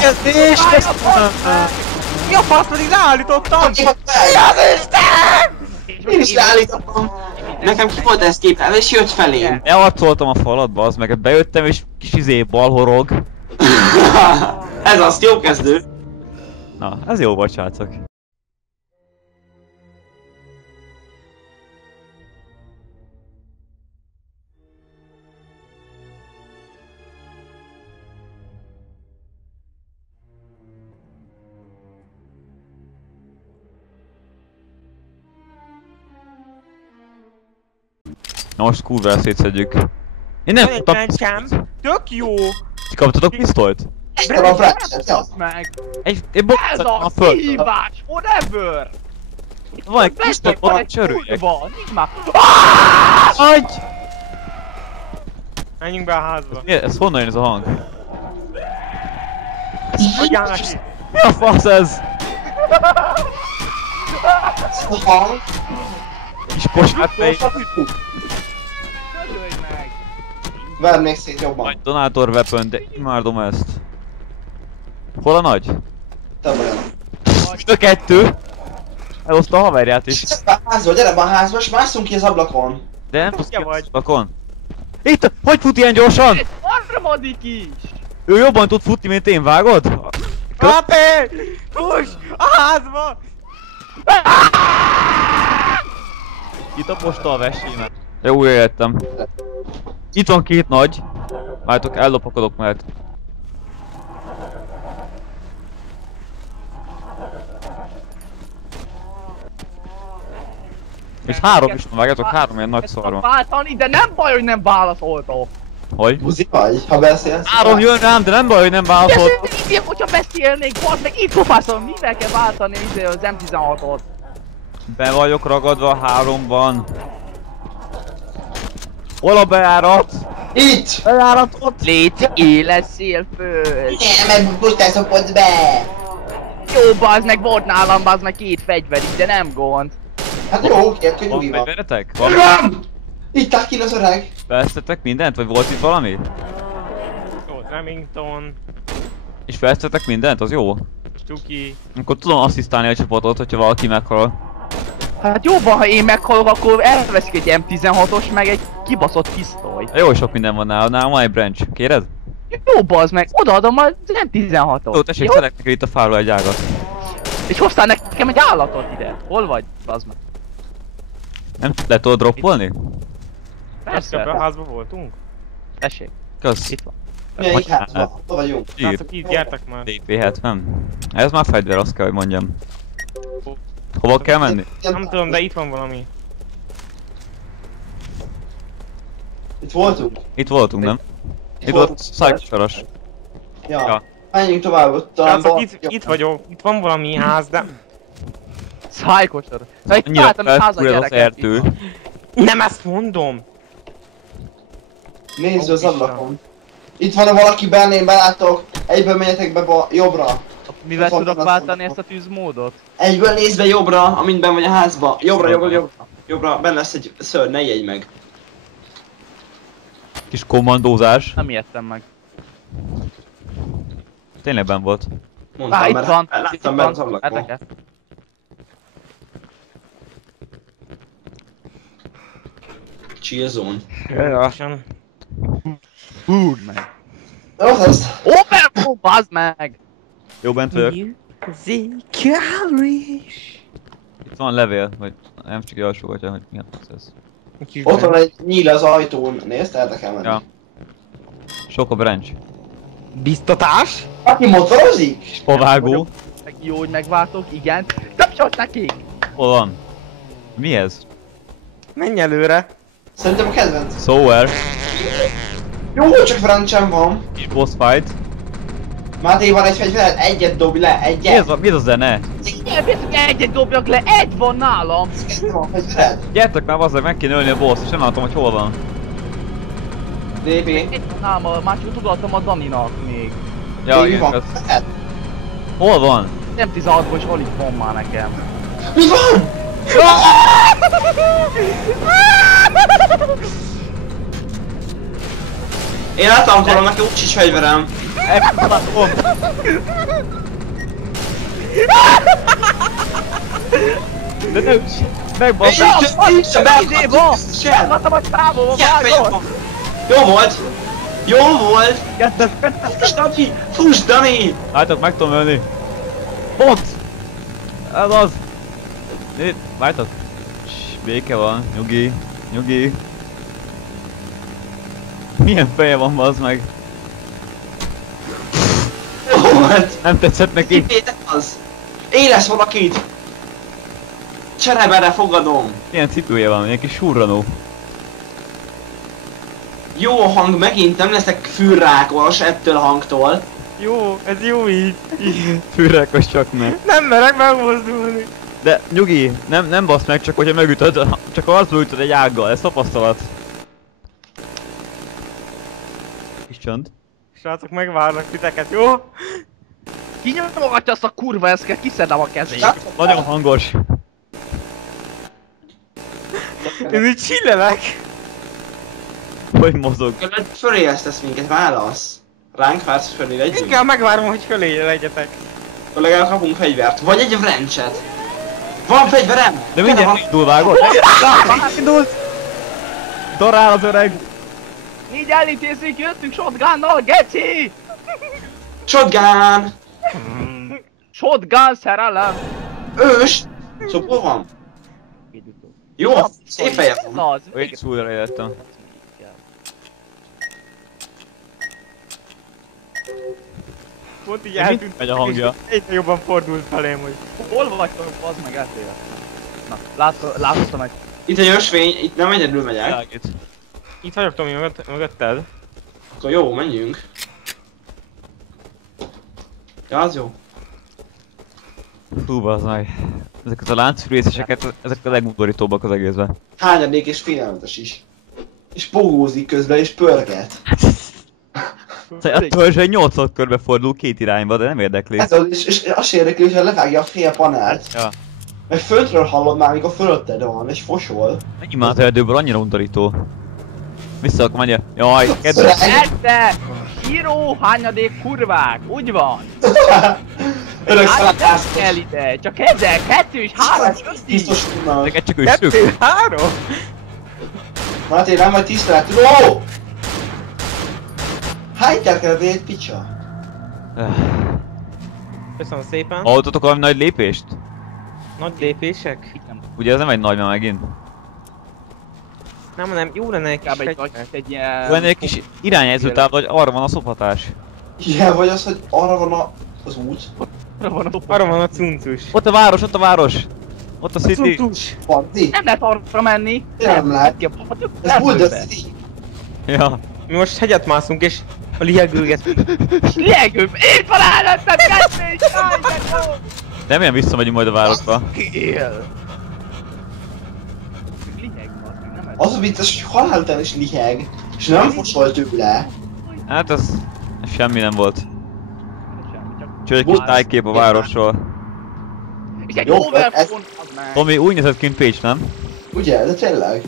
Kezdés! Mi a fasz, pedig leállítottam? Mi az Isten? Én is leállítottam. Nekem ki volt ez képelve, és jött felém. Elharcoltam a falat, bazd meg, bejöttem és kis balhorog. Ez az, jó kezdő. Na, ez jó volt, srácok. Na most kurvára szétszedjük. Én nem kaptam pisztolyt. Tök jó! Ti kaptatok pisztolyt? Ezt a Bratchet, ja. Meg! Én Ez boxoltam a a föld. szívás! Whatever! Van egy pisztoly, van csörüljek. Nincs már! Adj! Menjünk be a házba. Ez honnan jön ez a hang? Adjál neki! Mi a fasz ez? Kis posát fej. Ködölj meg! Verd még szét jobban. Nagy donátor weapon, de imádom ezt. Hol a nagy? Te vagy. Mind a kettő. Eloszta a haverját is. Gyere be a házba, és másszunk ki az ablakon. De nem tudsz ki vagy. az ablakon. Itt! Hogy fut ilyen gyorsan? Egy harmadik is! Ő jobban tud futni, mint én, vágod? Kapé! Fuss! A házba! Kitaposta a vesémet. Jó, újra jöttem. Itt van két nagy. Várjátok, ellopakodok mert. És három is van, vágjátok, három ilyen nagy szar van. Váltani, de nem baj, hogy nem válaszoltok. Hogy? Buzi vagy, ha beszélsz. Három jön rám, de nem baj, hogy nem válaszolt. De hogyha beszélnék, bazd meg, itt kopászom, mivel kell váltani ide az M16-ot? Be vagyok ragadva a háromban. Hol a bejárat? Itt! Bejárat ott! Légy éleszél föl! Nem, mert most elszopod be! Jó, bazd meg, volt nálam bazd meg két fegyver így, de nem gond. Hát jó, oké, akkor Van nyugi van. fegyveretek? Van? Ram! Itt áll ki az öreg. Fejeztetek mindent? Vagy volt itt valami? Jó, Remington, És fejeztetek mindent? Az jó? Stuki. Akkor tudom asszisztálni a csapatot, hogyha valaki meghal. Hát jobban, ha én meghalok, akkor elveszik egy M16-os, meg egy kibaszott pisztoly. Jó sok minden van nálam van egy branch. Kéred? Jó, bazd meg, odaadom az M16-ot. Jó, tessék, szedek neked itt a fáról egy ágat. És hoztál nekem egy állatot ide. Hol vagy, bazd meg? Nem le tudod droppolni? Persze. Ebben a házban voltunk? Tessék, Kösz. itt van. Milyen házban? Hol vagyunk? Ír. Látok, itt gyertek már. DP70. Ez már fegyver, azt kell, hogy mondjam. Hova kell menni? Nem tudom, de itt van valami. Itt voltunk? Itt voltunk, nem? Itt volt szájkosaras. Ja. Ja. Menjünk tovább, ott talán Látok, itt vagyok. Itt van valami ház, de... Szájkosor. Na itt Annyira találtam egy házat felfújja az gyereket. erdő. Nem ezt mondom! Nézd az ablakon. Itt van valaki benn, én belátok. Egyből menjetek be jobbra. Mivel Ott van tudok az váltani ablakon. ezt a tűzmódot? Egyből nézd be jobbra, amint benn vagy a házba. Jobbra, jobbra, jobbra. Jobbra, benn lesz egy szörny, ne jegy meg. Kis kommandózás. Nem ijedtem meg. Tényleg benn volt. Mondtam, Itt mert van, itt láttam benne az van. ablakon. Ezeket. Chill zone. Lassan. Húrd meg. Az az. Overflow, bazd meg! Jó, bent vagyok. Itt van levél, vagy nem csak javasolgatja, hogy mi a fasz ez. Ott van egy nyíl az ajtón. Nézd, el kell menni. Ja. Sok a branch. Biztatás? Aki motorozik? Spavágó. Meg jó, hogy megváltok, igen. Tapsot nekik! Hol van? Mi ez? Menj előre! Szerintem a kedvenc. Sower. Jó, csak francsem van. Kis boss fight. Máté, van egy fegyvered? Egyet dobj le, Mi egyet. ez a zene? Igen, biztos, hogy egyet dobjak le, egy van nálam! Kettő van fegyvered? Gyertek már, bazzeg, meg kéne ölni a boss, és nem látom, hogy hol van. DB. Egy van nálam, a másik tudatom a Daninak még. Ja, DB igen, van kösz. fegyvered? Hol van? Nem 16-ból is alig van már nekem. Mi van? Én letankolom, neki úgyis fegyverem. Elmondom. De ne üss! Megbasz! Meghattam a távol, vágod! Jó volt! Jó volt! Kettes! Fuss, Dani! Fuss, Dani! Látok, meg tudom ölni! Pont! Ez az! Várjátok! Béke van, nyugi, nyugi. Milyen feje van, bazd meg? Jó volt! Nem tetszett neki? Hibétek az! Élesz valakit! Csereberre fogadom! Milyen cipője van, ilyen kis surranó. Jó a hang, megint nem leszek fűrrákos ettől a hangtól. Jó, ez jó így. Fűrákos csak meg. Nem merek megmozdulni. De nyugi, nem basz meg, csak hogyha megütöd, csak arcba ütöd egy ággal, ez tapasztalat. Kis csönd. Srácok, megvárnak titeket, jó? Kinyomogatja azt a kurva eszket, kiszedem a kezét. Nagyon hangos. Én így csillelek. Hogy mozog. Föléjesztesz minket, válasz. Ránk vársz, fölé legyünk. Inkább megvárom, hogy fölé legyetek. Akkor legalább kapunk fegyvert. Vagy egy wrenchet. Van fegyverem! De mindjárt indul, vágod? Indult! Darál az öreg! Így elítézzük, jöttünk shotgunnal, geci! Shotgun! Shotgun szerelem! Ős! Szóval van? Jó, szép feje van. Az. Én szúrra élettem. Pont így Mind eltűnt. megy a hangja. És egyre jobban fordult felém, hogy... Hol vagytok, az meg eltéve? Na, látottam egy... Itt egy ösvény, itt nem egyedül megyek. Világít. Itt vagyok, Tomi, mögötted. Akkor jó, menjünk. Ja, az jó. Hú, bazd meg. Ezeket a láncfűrészeseket, ezek a legmutorítóbbak az egészben. Hányadék és félelmetes is. És pogózik közben, és pörget. A törzs egy 8 körbefordul két irányba, de nem érdekli. Ez az, és azt érdekli, hogyha levágja a fél panelt. Ja. Mert föntről hallod már, mikor fölötted van, és fosol. Mennyi már az erdőből annyira undorító. Vissza akkor menje. Jaj, kedves. Este! Híró hányadék kurvák, úgy van! Örök Hát nem szalátász. kell ide, csak ezzel, 2 és 3 Biztos tudnak. Neked csak üssük. 2, 3? Máté, nem vagy tisztelet. Ó! Hány terkeled egy picsa? Köszönöm szépen. Hallottatok valami nagy lépést? Nagy lépések? Ugye ez nem egy nagy már megint. Nem, jó lenne egy kis Inkább fegyver. egy ilyen... Olyan egy kis irányjelző táv, vagy arra van a szophatás. Igen, vagy az, hogy arra van az út. Arra van a cuncus. Ott a város, ott a város! Ott a city. Cuncus. Parti. Nem lehet arra menni! Nem lehet. Ez Boulder City. Ja. Mi most hegyet mászunk és a liegőget. Liegőbb! Én találtam 2 és 3 de Remélem visszamegyünk majd a városba. Kill! Lieg, az nem Az a vicces, hogy halálután is liheg, és nem fosol tőle. Hát ez semmi nem volt. semmi, csak... Csak egy kis tájkép a városról. És egy Jó, overphone, ez- az meg! Tomi úgy nézett kint Pécs, nem? Ugye, de tényleg.